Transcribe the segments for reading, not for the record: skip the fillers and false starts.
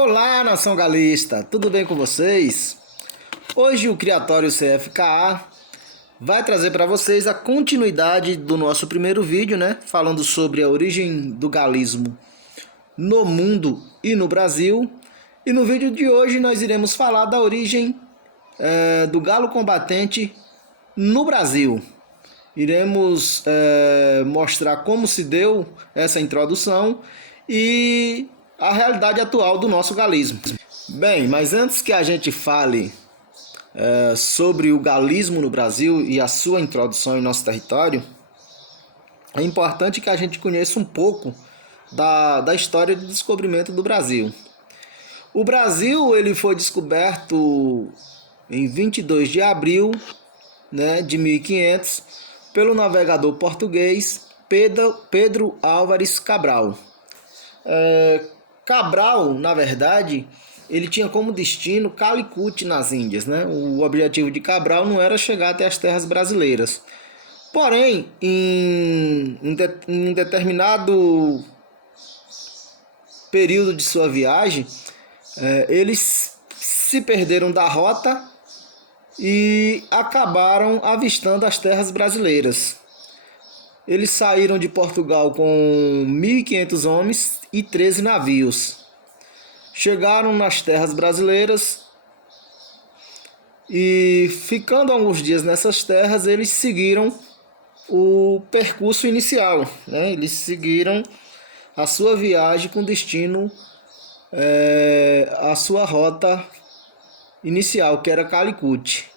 Olá, nação galista, tudo bem com vocês? Hoje o Criatório CFKA vai trazer para vocês a continuidade do nosso primeiro vídeo, né? Falando sobre a origem do galismo no mundo e no Brasil. E no vídeo de hoje nós iremos falar da origem do galo combatente no Brasil. Iremos mostrar como se deu essa introdução e a realidade atual do nosso galismo. Bem, mas antes que a gente fale sobre o galismo no Brasil e a sua introdução em nosso território, é importante que a gente conheça um pouco da história de descobrimento do Brasil. O Brasil ele foi descoberto em 22 de abril, né, de 1500 pelo navegador português Pedro Álvares Cabral. Cabral, na verdade, ele tinha como destino Calicut nas Índias, né? O objetivo de Cabral não era chegar até as terras brasileiras. Porém, em um determinado período de sua viagem, eles se perderam da rota e acabaram avistando as terras brasileiras. Eles saíram de Portugal com 1.500 homens e 13 navios. Chegaram nas terras brasileiras e, ficando alguns dias nessas terras, eles seguiram o percurso inicial, né? Eles seguiram a sua viagem com destino à sua rota inicial, que era Calicut.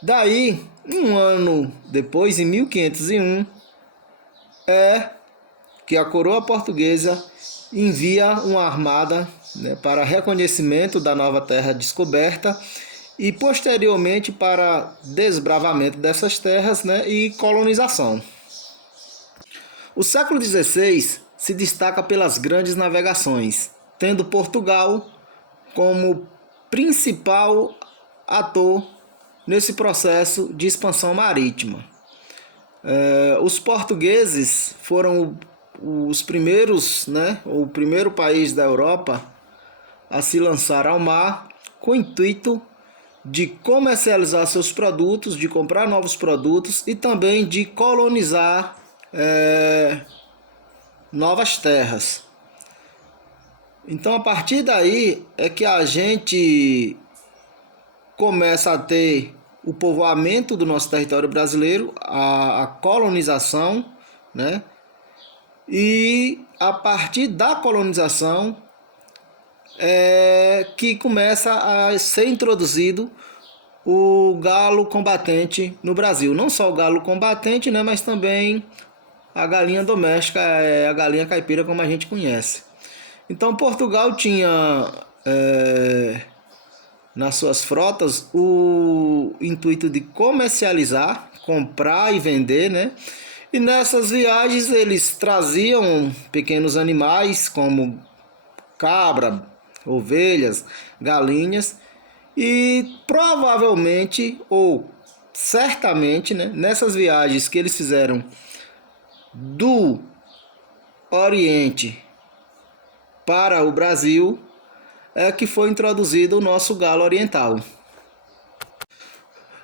Daí, um ano depois, em 1501, que a coroa portuguesa envia uma armada, né, para reconhecimento da nova terra descoberta e posteriormente para desbravamento dessas terras, né, e colonização. O século XVI se destaca pelas grandes navegações, tendo Portugal como principal ator nesse processo de expansão marítima. Os portugueses foram os primeiros, né, o primeiro país da Europa a se lançar ao mar com o intuito de comercializar seus produtos, de comprar novos produtos e também de colonizar novas terras. Então, a partir daí é que a gente começa a ter o povoamento do nosso território brasileiro, a colonização, né? E a partir da colonização é que começa a ser introduzido o galo combatente no Brasil. Não só o galo combatente, né, mas também a galinha doméstica, a galinha caipira, como a gente conhece. Então Portugal tinha nas suas frotas o intuito de comercializar, comprar e vender, né? E nessas viagens eles traziam pequenos animais como cabra, ovelhas, galinhas e provavelmente ou certamente, né, nessas viagens que eles fizeram do Oriente para o Brasil é que foi introduzido o nosso galo oriental.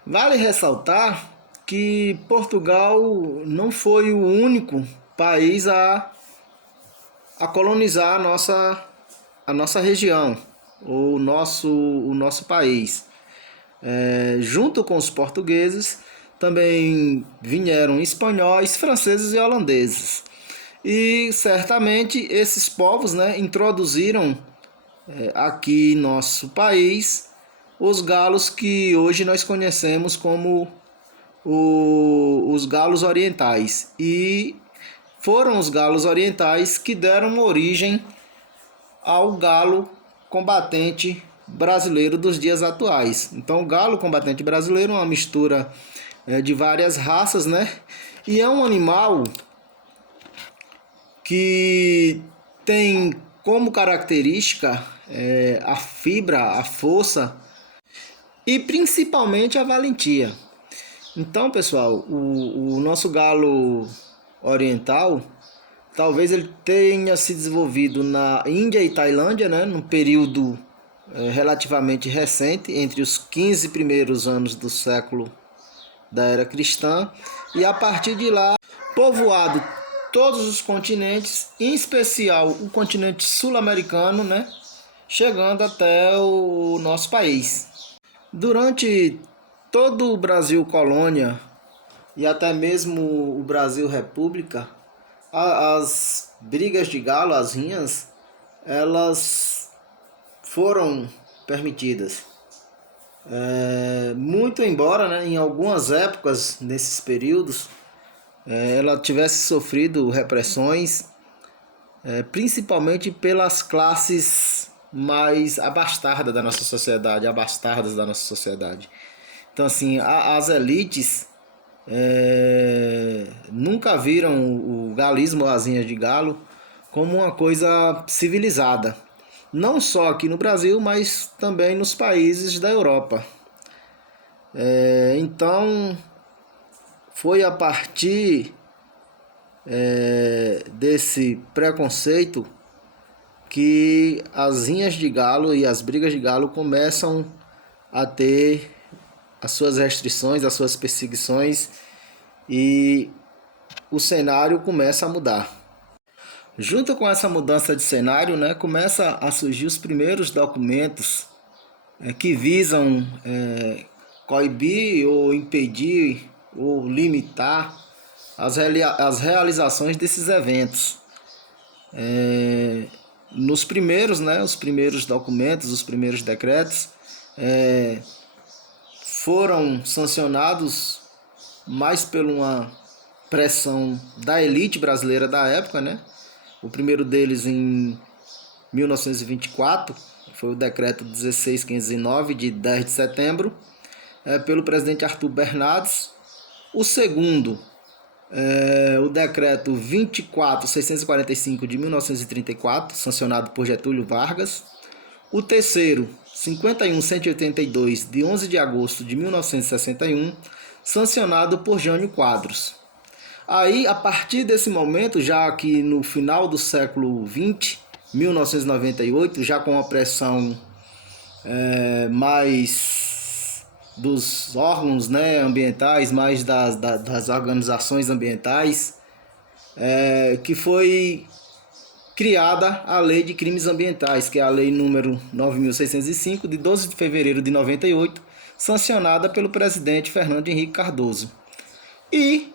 Vale ressaltar que Portugal não foi o único país a colonizar a nossa região, o nosso país. Junto com os portugueses, também vieram espanhóis, franceses e holandeses. E certamente esses povos, né, introduziram aqui em nosso país os galos que hoje nós conhecemos como os galos orientais, e foram os galos orientais que deram origem ao galo combatente brasileiro dos dias atuais. Então o galo combatente brasileiro é uma mistura de várias raças, né? E é um animal que tem como característica a fibra, a força e principalmente a valentia. Então, pessoal, o nosso galo oriental talvez ele tenha se desenvolvido na Índia e Tailândia, né, num período relativamente recente, entre os 15 primeiros anos do século da era cristã, e a partir de lá, povoado todos os continentes, em especial o continente sul-americano, né, chegando até o nosso país. Durante todo o Brasil colônia e até mesmo o Brasil república, as brigas de galo, as rinhas, elas foram permitidas. Muito embora, né, em algumas épocas, nesses períodos, ela tivesse sofrido repressões, principalmente pelas classes mais abastadas da nossa sociedade, abastardas da nossa sociedade. Então, assim, as elites nunca viram o galismo, as rinhas de galo, como uma coisa civilizada. Não só aqui no Brasil, mas também nos países da Europa. Então, foi a partir desse preconceito que as rinhas de galo e as brigas de galo começam a ter as suas restrições, as suas perseguições, e o cenário começa a mudar. Junto com essa mudança de cenário, né, começa a surgir os primeiros documentos que visam coibir ou impedir ou limitar as realizações desses eventos. Nos primeiros, né, os primeiros documentos, os primeiros decretos foram sancionados mais por uma pressão da elite brasileira da época, né? O primeiro deles em 1924 foi o decreto 16.509 de 10 de setembro, pelo presidente Arthur Bernardes. O segundo, o decreto 24.645 de 1934, sancionado por Getúlio Vargas. O terceiro, 51.182 de 11 de agosto de 1961, sancionado por Jânio Quadros. Aí, a partir desse momento, já que no final do século XX, 1998, já com a pressão mais dos órgãos, né, ambientais, mais das organizações ambientais, que foi criada a Lei de Crimes Ambientais, que é a Lei número 9.605, de 12 de fevereiro de 98, sancionada pelo presidente Fernando Henrique Cardoso. E,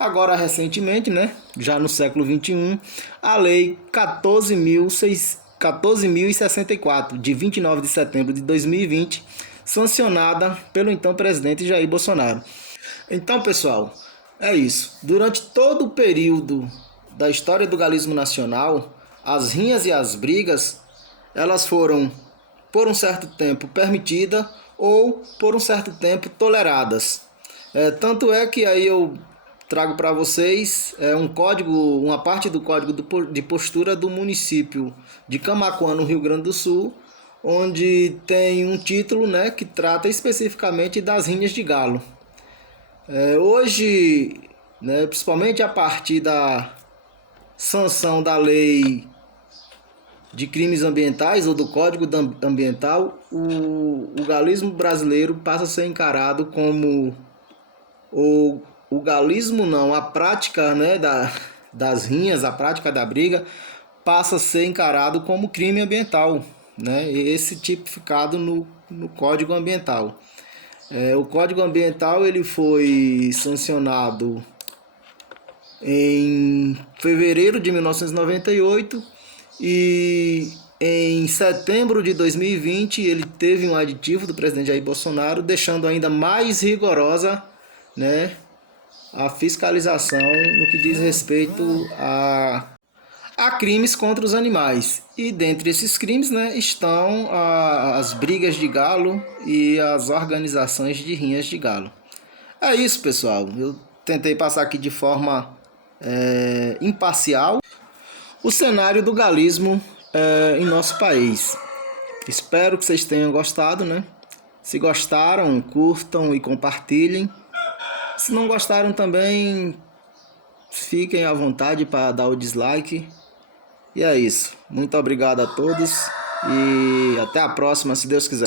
agora recentemente, né, já no século XXI, a Lei 14.064, de 29 de setembro de 2020, sancionada pelo então presidente Jair Bolsonaro. Então, pessoal, é isso. Durante todo o período da história do galismo nacional, as rinhas e as brigas, elas foram, por um certo tempo, permitidas ou, por um certo tempo, toleradas. Tanto é que aí eu trago para vocês um código, uma parte do código de postura do município de Camaquã, no Rio Grande do Sul, onde tem um título, né, que trata especificamente das rinhas de galo. Hoje, né, principalmente a partir da sanção da lei de crimes ambientais ou do Código Ambiental, o galismo brasileiro passa a ser encarado como o galismo não, a prática, né, das rinhas, a prática da briga passa a ser encarado como crime ambiental, né, esse tipificado no Código Ambiental. O Código Ambiental ele foi sancionado em fevereiro de 1998 e em setembro de 2020 ele teve um aditivo do presidente Jair Bolsonaro, deixando ainda mais rigorosa, né, a fiscalização no que diz respeito a crimes contra os animais. E dentre esses crimes, né, estão as brigas de galo e as organizações de rinhas de galo. É isso, pessoal. Eu tentei passar aqui de forma imparcial o cenário do galismo em nosso país. Espero que vocês tenham gostado, né? Se gostaram, curtam e compartilhem. Se não gostaram também, fiquem à vontade para dar o dislike. E é isso. Muito obrigado a todos e até a próxima, se Deus quiser.